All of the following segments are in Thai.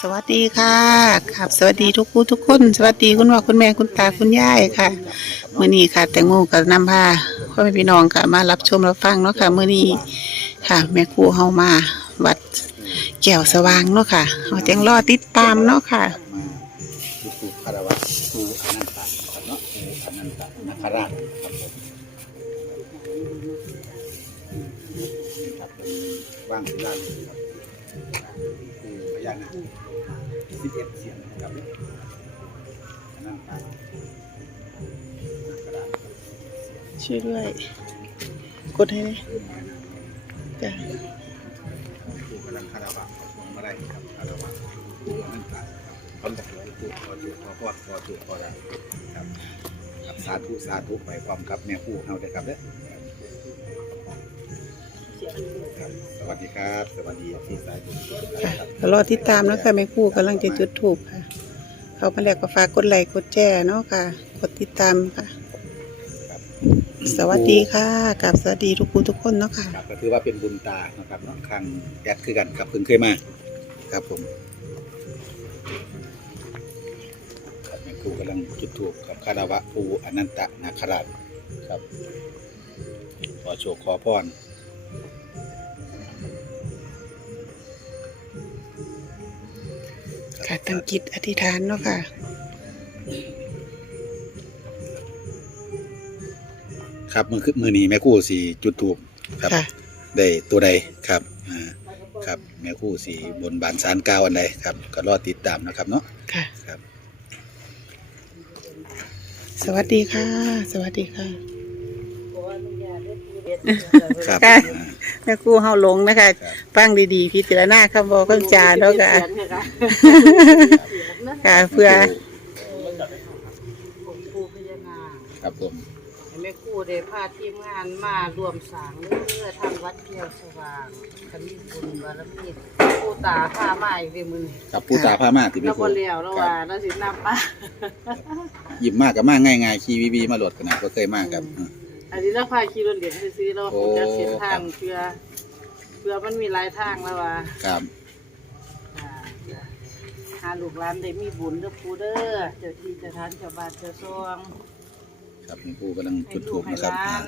สวัสดีค่ะครับสวัสดีทุกผู้ทุกคน สวัสดีคุณพ่อคุณแม่คุณตาคุณยายค่ะมื้อนี้ค่ะ แตงโมกับน้ำพาพ่อแม่พี่น้องค่ะมารับชมรับฟังเนาะค่ะมื้อนี้ค่ะ แม่ครูเฮามาวัดแก้วสว่างเนาะค่ะเฮาจังรอติดตามเนาะค่ะมาคือปู่คารวะปู่อนันตะเนาะปู่อนันตะนาคราชครับผมครับว่างสุดาคือพญานาค สิบเอ็ดเสียงนะครับอนันตะนาคราชช่วยด้วย กดให้เลยจ้ะปู่กำลังคารวะของมาได้ครับคารวะปู่อนันตะครับคนตะเกียบปู่พอจุพอพอดพอจุพอได้ครับครับสาธุสาธุไปพร้อมกับแม่ปู่เฮาได้อครับเด้อครับ สวัสดีครับ สวัสดีพี่สายบุญค่ะก็รอติดตามเนาะค่ะแม่ครูกำลังจะจุดธูปค่ะ เขามาแล้วก็ฝากกดไลค์กดแชร์เนาะค่ะ กดติดตามค่ะครับสวัสดีค่ะกับสวัสดีทุกผู้ทุกคนเนาะค่ะ ครับก็ถือว่าเป็นบุญตานะครับเนาะครั้งแอดคือกันครับเพิ่งเคยมาครับผมครับแม่ครูกำลังจุดถูกกับคารวะภูอนันตนาคราชครับขอโชคขอพร ค่ะตั้งจิตอธิษฐานเนาะค่ะครับมือคือมือนี้แม่ครูสีจุดถูกครับ ค่ะ ได้ตัวใดครับอ่าครับแม่ครูสีบนบานสารกล่าวอันใดครับ ก็รอติดตามนะครับเนาะค่ะ ครับ สวัสดีค่ะ สวัสดีค่ะ ครับ ค่ะอ่าแม่ครูเฮาหลงนะคะครับฟังดีๆพิจารณาคำบอกคำจาเนาะค่ะค่ะเพื่อผมครูพญานาคครับผมให้แม่ครูได้พาทีมงานมารวมสร้างเพื่อทำวัดเที่ยวสว่างคันมีบุญบารมีครูตาพามาอีกเด้อมื้อนี้ครับผู้ตาพามาติเราพี่บ่แล้วแล้วว่าเราสินำมาหยิบมากกับมากง่ายๆคีวีบีมาโหลดกันนะก็เคยมากครับอืม อันนี้เราพาขี่รถเด็กซื้อๆเราโอ้จะเส้นทางเพื่อเพื่อมันมีหลายทางแล้วว่าครับ อ่าหาลูกหลานได้มีบุญเด้อครูเด้อเจ้าที่เจ้าทานเจ้าบ้านเจ้าซองครับแม่ครู่กำลังให้จุดลูถูกกให้นะครับหลาอ่าน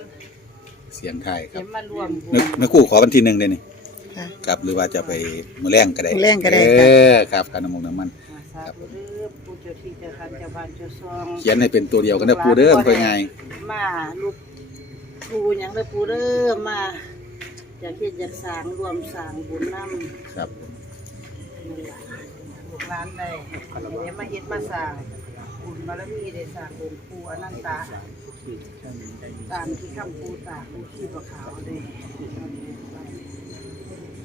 เสียงไทายครัเห็บนมารวมบุแม่ญแม่ครู่ขอวันที่หนึ่งเลยนี่ค่ะ ครับ หรือว่าจะไปมือแรงก็ได้มื้อแลงก็ได้ เอครับอครับการน้ำมันน้ำมันมาสาธุเด้อผู้เจ้าที่เจ้าทานเจ้าบ้านเจ้าซอง เขียนให้เป็นตัวเดียวกันนะครูเด้อมันก็ง่าย มาลูก ปูหยังเด้อปูเด้อมาอยากเฮ็ดอยากสร้างรวมสร้างบุญนำครับนี่ล่ะลูกหลานได้ให้ได้มาเฮ็ดมาสร้างบุญบารมีได้สร้างองค์ปู่อนันตาตามที่คำปูตาปูขี้ประขาวได้เ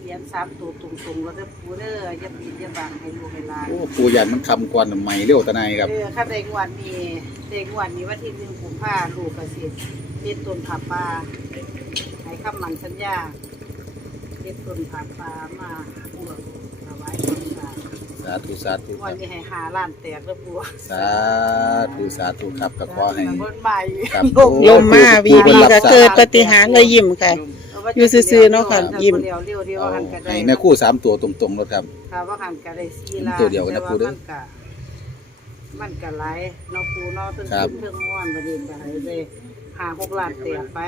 ขียนสามตัวตรงๆแล้วเด้อปูเด้ออย่าปิดอย่าบังให้ลูกให้หลาน โอ้ครูยันมันคำกวนใหม่เร็วตะนายครับ เออข้าได้งวดนี้ได้งวดนี้วันที่หนึ่งกุมภาลูกเกษตรเฮ็ดต้นผับปลาให้คำมันสัญญาเฮ็ดต้นผับปลามาบวกถวายต้นสาสาธุสาธุงควรัดบนี้ให้หาล้านแตกแล้วปัวสาธุสาธุครับก็ขอให้ บนใหม่ ครับลมมาวีวีก็เกิดปฏิหารย์เลยยิ้มค่ะ อยู่ซื่อๆเนาะค่ะยิ้ม เร็วเร็วเร็วเอาหันก็ได้ให้แม่ครู่สามตัวตรงๆรถครับ ค่ะว่าหันก็ได้สี่ล้านตัวเดียวกันนะแต่ปูเด้อมันก็มันก็หลายเนาะปูเนาะตึ้งครับตึ้งม่วนประเด็นก็ให้ได้หาหกล้านแตกไป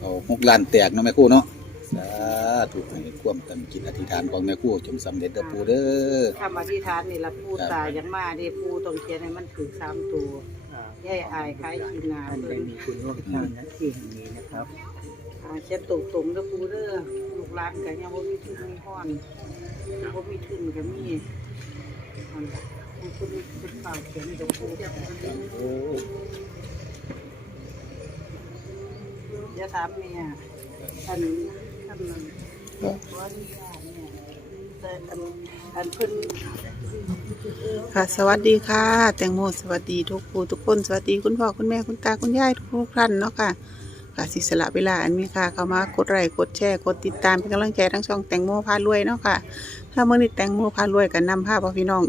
เอาหกล้านแตกเนาะแม่ครู่เนาะสาธุให้ความตั้งจิตอธิษฐานของแม่ครู่จงสำเร็จเด้อปู่เด้อคำอธิษฐานนี่ละปูครับ ตายยังมาเด้ปูต้องเขียนให้มันถึงสามตัว ย่ายอายคล้ายขีนาท่านเพิ่ได้นมีคุณร่วมทางนักที่แห่งนี้นะครับอ่า เขียนตรงตรงๆเด้อปูเด้อลูกหลานกันยังบ่มีทุนมีห้อนบ่มีทุนก็มีอันผู้คุณคุณเป่าเขียนเด้อปูอย่าถามเมียอันอันนั้นขออนุญาตเนี่ยแต่อันอันเพิ่นค่ะสวัสดีค่ะ แตงโมสวัสดีทุกผู้ทุกคน สวัสดีคุณพ่อคุณแม่คุณตาคุณยายทุกท่านเนาะค่ะ ค่ะสิสละเวลาอันนี้ค่ะเข้ามากดไลค์กดแชร์กดติดตามเป็นกำลังใจทั้งช่องแตงโมพารวยเนาะค่ะถ้าเมื่อนี้แตงโมพารวยกันนำภาพพ่อพี่น้อง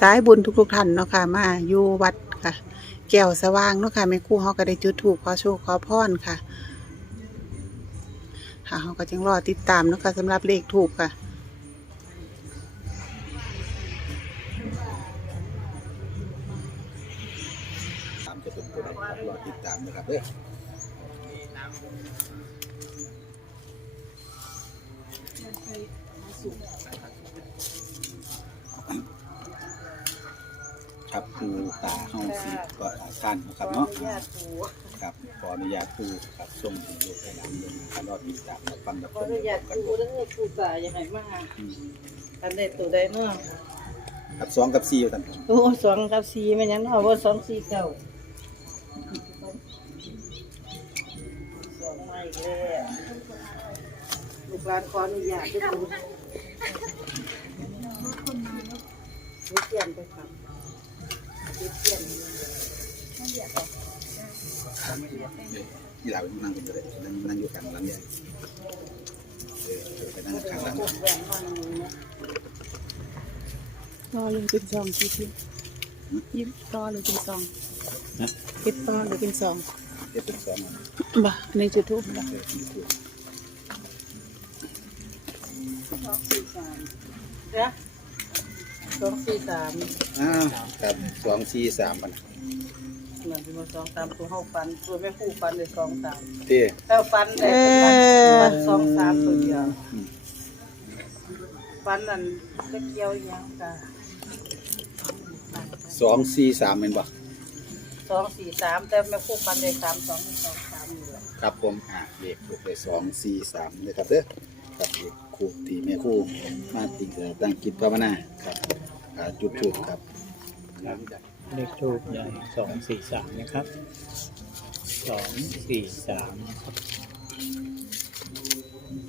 สายบุญทุกๆท่านเนาะค่ะมาอยู่วัดค่ะ แก้วสว่างเนาะค่ะแม่ครู่เขาก็ได้จุดถูกขอโชคขอพรค่ะค่ะเขาก็จังรอติดตามเนาะค่ะสำหรับเลขถูกค่ะตามจะเป็นตัวนรรอติดตามนะครับเด้อ ครับปูตาเฮาสีก็ท่านนะครับเนาะญาติปู่ครับขออนุญาตปูครับส่งถึงลูกให้หลานเดินมารอติดตามรับฟังรับขอชอมนุญาตกันปู่แล้วก็ปู่ตาอย่าให้มาอืมอันใดตัวใดเนาะครับสองกับสี่ท่านโอ้สองกับสี่แม่นยังเนาะว่าสองสี่เก้าสองมาอีกแล้วลูกหลานขออนุญาตด้วยปู่นี่เปลี่ยนไปครับ นี่เปลี่ยนที่เรานั่งกันเลยนั่งนั่งอยู่กันหลังใหญ่เออไปนั่งข้างหลังพวกแหวนมันเนาะต่อเลยเป็นสองทีทียิ้มต่อเลยเป็นสองปิดต่อเลยเป็นสองเจ็ดเป็นสองอะบ่ในจุดทูบบ่เออที่ถูก สองสี่สามเด้อสองสี่สามอ้าวครับสองสี่สามมันเหมือนที่มาสองสามตัวเฮาฟันตัวแม่คู่ฟันเลยสองสามเต้แต่ฟันได้ฟันฟันสองสามตัวเดียวฟันนั่นจะเกี่ยวอีหยังกะสองสี่สามเป็นบ่สองสี่สามแต่แม่คู่ฟันได้สามสองสองสามอยู่แหละครับผมอ่าเลขถูกเลยสองสี่สามเลยครับเด้อครับ เลขคู่ตีแม่คู่มาติงเกิดตั้งกิจภาวนาครับอ่าจุดถูกครับเลขทูบใหญ่สองสี่สามนะครับสองสี่สาม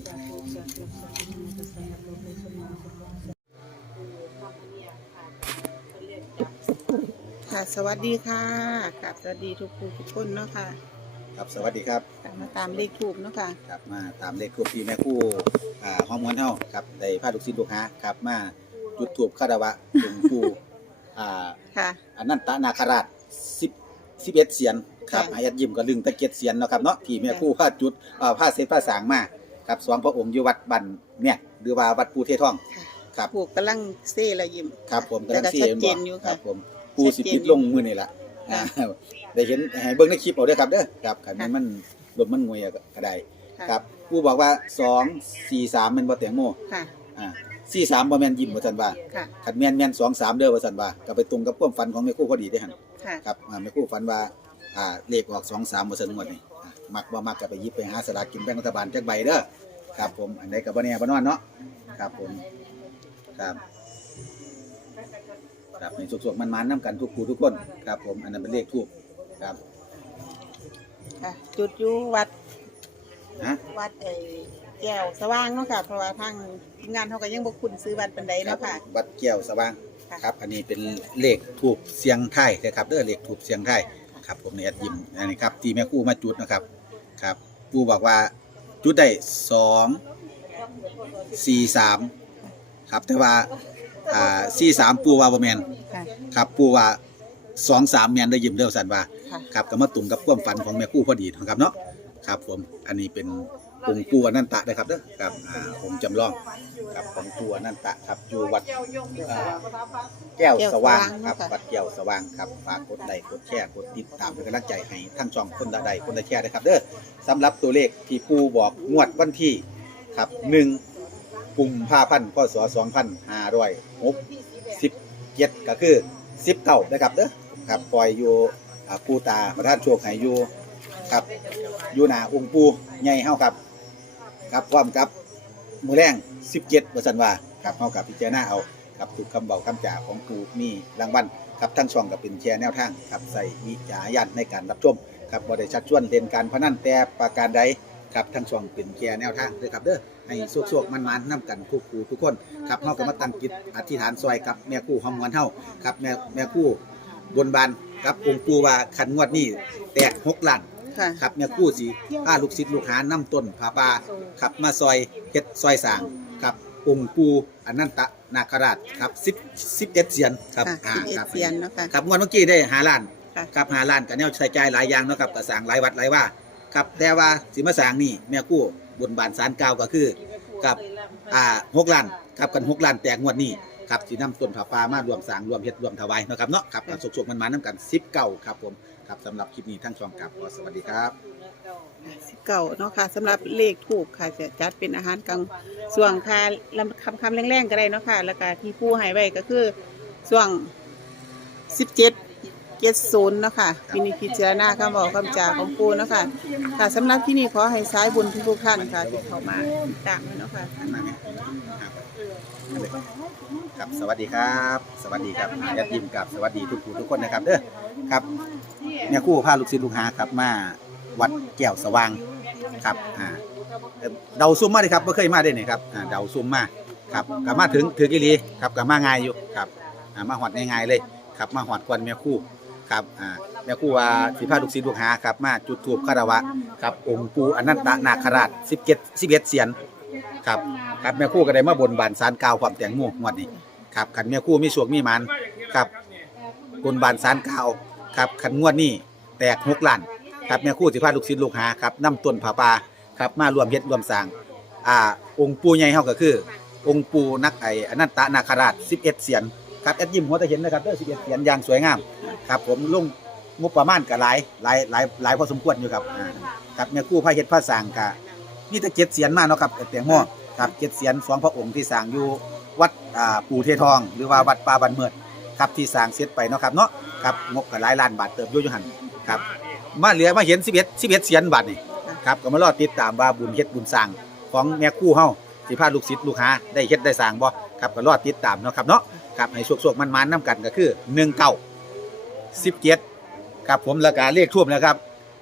สาธุสาธุสาธุสาธุสาธุสาธุสาธุเนี่ยค่ะเป็นเลขจับค่ะ สวัสดีค่ะกับสวัสดีทุกผู้ทุกคนเนาะค่ะครับสวัสดีครับ กลับมาตามเลขทูบเนาะค่ะ ครับมาตามเลขคู่พี่แม่คู่อ่าห้อง มวนเฮาครับได้พาลูกศิษย์ลูกหาครับ มาจุดถูกคารวะหลวงปู่อ่าค่ะอนันตนาคราช10 11เสียนครับค่ะอายัดยิมก็ลึงตะเกียดเสียนเนาะครับเนาะที่แม่คู่พาจุดอ่าพาเสร็จพาสางมาครับสองพระองค์อยู่วัดบันเนี่ยหรือว่าวัดปูเททอง ค่ะครับ ผูกกำลังเซ่ละยิ้มครับผมแต่ก็สีชัดห็เจนอยู่คค่ะรับผมปูสิชัดเจนปิดลงมือนี่ล่ะค่ะอ่าได้เห็นให้เบิ่งในคลิปเอาเด้อครับเด้อครับคันค่ะมันลมมันงวยก็ได้ ค่ะครับปูบอกว่า2 4 3มันบ่แตงโมค่ะอ่า4 3บ่แม่นยิ้มว่าซั่นว่าค่ะคันแม่นแม่น2 3เด้อว่าซั่นว่าก็ไปตรงกับความฝันของแม่ครูพอดีเด้อหั่นค่ะครับอ่าแม่ครูฝันว่าอ่าเลขออก2 3บ่ซั่นงวดนี้อ่ามักบ่มักก็ไปหยิบไปหาสลากกินแบ่งรัฐบาลจักใบเด้อครับผมอันใดก็บ่แน่บ่นอนเนาะครับผมครับครับให้สุกๆมันๆนํกันทุกผู้ทุกคนครับผมอันนั้นเป็นเลขทูบครับ ค่ะจุดอยู่วัด ฮะ วัดไอ้แก้วสว่างเนาะค่ะ เพราะว่าทางทีมงานเขาก็ยังบ่คุ้นซื้อวัดปานใดครัเนาะบค่ะ วัดแก้วสว่างค่ะ ครับ อันนี้เป็นเลขทูบเสียงไทายนะครับเด้อเลขทูบเสียงไทายครับ ผมในแอดยิมอันนี้ครับที่แม่ครู่มาจุดนะครับ ครับครู่บอกว่าจุดได้สองสี่สามครับแต่ว่าอ่าสี่สามปูว่าบ่แมนค่ะครับปูว่าสองสามแมนได้ยิมเด้อสันว่าค่ะ ครับก็มาตรงกับความฝันของแม่ครู่พอดีนะครับเนาะ ครับผมอันนี้เป็นองค์ปูอนันตะนะครับเด้อครับอ่าผมจำลองครับของปูอนันตะครับอยู่วัดอ่าแก้วสว่างครับแก้วสว่างเนอะค่ะวัดแก้วสว่างครับฝากกดไลค์กดแชร์กดติดตามเป็นกำลังใจให้ทั้งช่องคนละใดคนละแชร์นะครับเด้อสำหรับตัวเลขที่ปูบอกงวดวันที่ครับหนึ่งกุมภาพันธ์พศสองพันห้าร้อยหกสิบเจ็ดก็คือสิบเก้านะครับเด้อครับปล่อยอยู่อ่าปูตาประธานโชคให้อยู่ ครับอยู่หน้าองค์ปูใหญ่เฮาครับ ครับพร้อมกับมือแรงสิบเจ็ดเปอร์เซ็นต์ว่าครับเฮากับพิจารณาเอาครับทุกคำเบาคำจ่าของปูมีรางวัลครับทั้งช่องกับเป็นแชร์แนวทางครับใส่วิจารณญาณในการรับชมครับบ่ได้ชักชวนเล่นการพนันแต่ประการใดครับทั้งช่องเป็นแชร์แนวทางเด้อครับเด้อให้สวกๆมันๆนํกันทุกคู่ทุกคนครับเฮาก็มาตั้งจิตอธิษฐานซอยกับแม่คู่หอมหวนเฮาครับแม่แม่คู่บนบานครับองค์ปู่ว่าคันงวดนี้แตก6ล้าน ค่ะ ครับแม่คู่สิพาลูกศิษย์ลูกหานํต้นผาป่าครับมาซอยเฮ็ดซอยสร้างครับองค์ปูอนันตนาคราชครับ10 11เสียนครับค่ะอ่าสิบเอ็ดครับเซียนเนาะค่ะครับงวดเมื่อกี้ได้หาล้านค่ะ ครับหาล้านก็แนวใช้จ่ายหลายอย่างเนาะครับก็สร้างหลายวัดหลายว่าครับแต่ว่าสิมาสร้างนี่แม่กู้บนบานศาลกล่าวก็คือกับอ่า6ล้านครับกัน6ล้านแตกงวดนี้ ครับสินำต้นผาป่ามารวมสร้างรวมเฮ็ดรวมถวายเนาะครับเนาะครับสุกๆมันมานํกัน19ครับผมคครับสำหรับคลิปนี้ทั้งช่องกับขอสวัสดีครับ สิบเก่าเนาะค่ะสำหรับเลขถูกค่ะจะจัดเป็นอาหารกลางส่วงค่ะลำคำคำแรงๆก็ได้เนาะค่ะ แล้วก็ที่ผู้ให้ไว้ก็คือส่วงสิบเจ็ดเจ็ดศูนย์เนาะค่ะพินิจพิจารณาคำบอกคำจาของปูเนาะค่ะค่ะสำหรับที่นี่ขอให้สายบุญทุกๆท่านค่ะที่เข้ามาติดตามไว้เนาะค่ะ อันนั้นเนี่ยครับอันนี้ ครับสวัสดีครับ สวัสดีครับยัดยิมกับสวัสดีทุกผู้ทุกคนนะครับเด้อครับเนี่ยคู่พาลูกศิษย์ลูกหาครับมาวัดแก้วสว่างครับอ่าเอ่อเดาซุ่มมาเลยครับไม่เคยมาได้เนี่ยครับอ่าเดาซุ่มมาครับกลับมาถึงถึงอีหลีครับกลับมาง่ายอยู่ครับอ่ามาหอดง่ายๆเลยครับมาหอดกวนแม่คู่ครับอ่าแม่ครู่ว่าสิพาลูกศิษย์ลูกหาครับมาจุดธูปคารวะครับองค์ปูอนันตนาคราช17 11เสียนครับครับแม่คู่ก็ได้มาบนบานสารกาวความแต่งมูงวดนี้ ครับขันแม่คู่มีสวกมีหมันครับบนบานสารกล่าวครับขันงวดนี้แตกหกล้านครับแม่คู่สิพาลูกศิษย์ลูกหาครับนํต้นผาป่าครับมารวมเฮ็ดรวมสร้างอ่าองค์ปู่ใหญ่เฮาก็คือ องค์ปู่นักไอ้อนันตนาคราช 11 เสียนครับแอดยิ้มหัวตะเห็นนะครับเด้อ11 เสียนอย่างสวยงามครับผมลงงบประมาณก็หลายหลายหลายหลายพอสมควรอยู่ครับอ่าครับแม่คู่พาเฮ็ดพาสร้างก็มีแต่เจ็ดเสียนมาเนาะครับแตงโมครับเจ็ดเสียนสองพระองค์ที่สร้างอยู่ วัดอ่าปู่เททอง หรือว่าวัดป่าบันเมิดครับที่สร้างเสร็จไปเนาะครับเนาะครับงบก็หลายล้านบาทเติบอยู่อยู่หันครับมาเหลือมาเห็น11 11เสียนบาทนี่ครับก็มารอติดตามว่าบุญเฮ็ดบุญสร้างของแม่คู่เฮาสิพาลูกศิษย์ลูกหาได้เฮ็ดได้สร้างบ่ครับก็รอติดตามเนาะครับเนาะครับให้สวกๆมันๆนํกันก็คือ19 17ครับผมแล้วก็เลขทูบนะครับ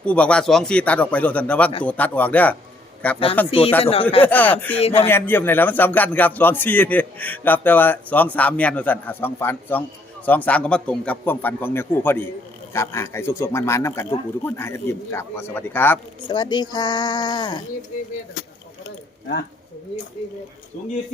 ผู้บอกว่า2 4ตัดออกไปโลดท่านระวังตัวตัดออกเด้อ ครับระวังตัวตัดออกสามสี่สนอค่ะสามสี่โมค่ะเมนเยี่ยมเลยแหล้วมันสำคัญครับสองสี่นี่ครับแต่ว่าสองสามเมียนว่าสั่นอะสองฝันสองสองสามก็มาตรงกับความฝันของเมียคู่พอดีครับอะไก่สุกๆมันๆน้ำกันทุกผู้ทุกคนอะยัดยิ้มครับขอสวัสดีครับ สวัสดีค่ะ นะสูงยี่สิบ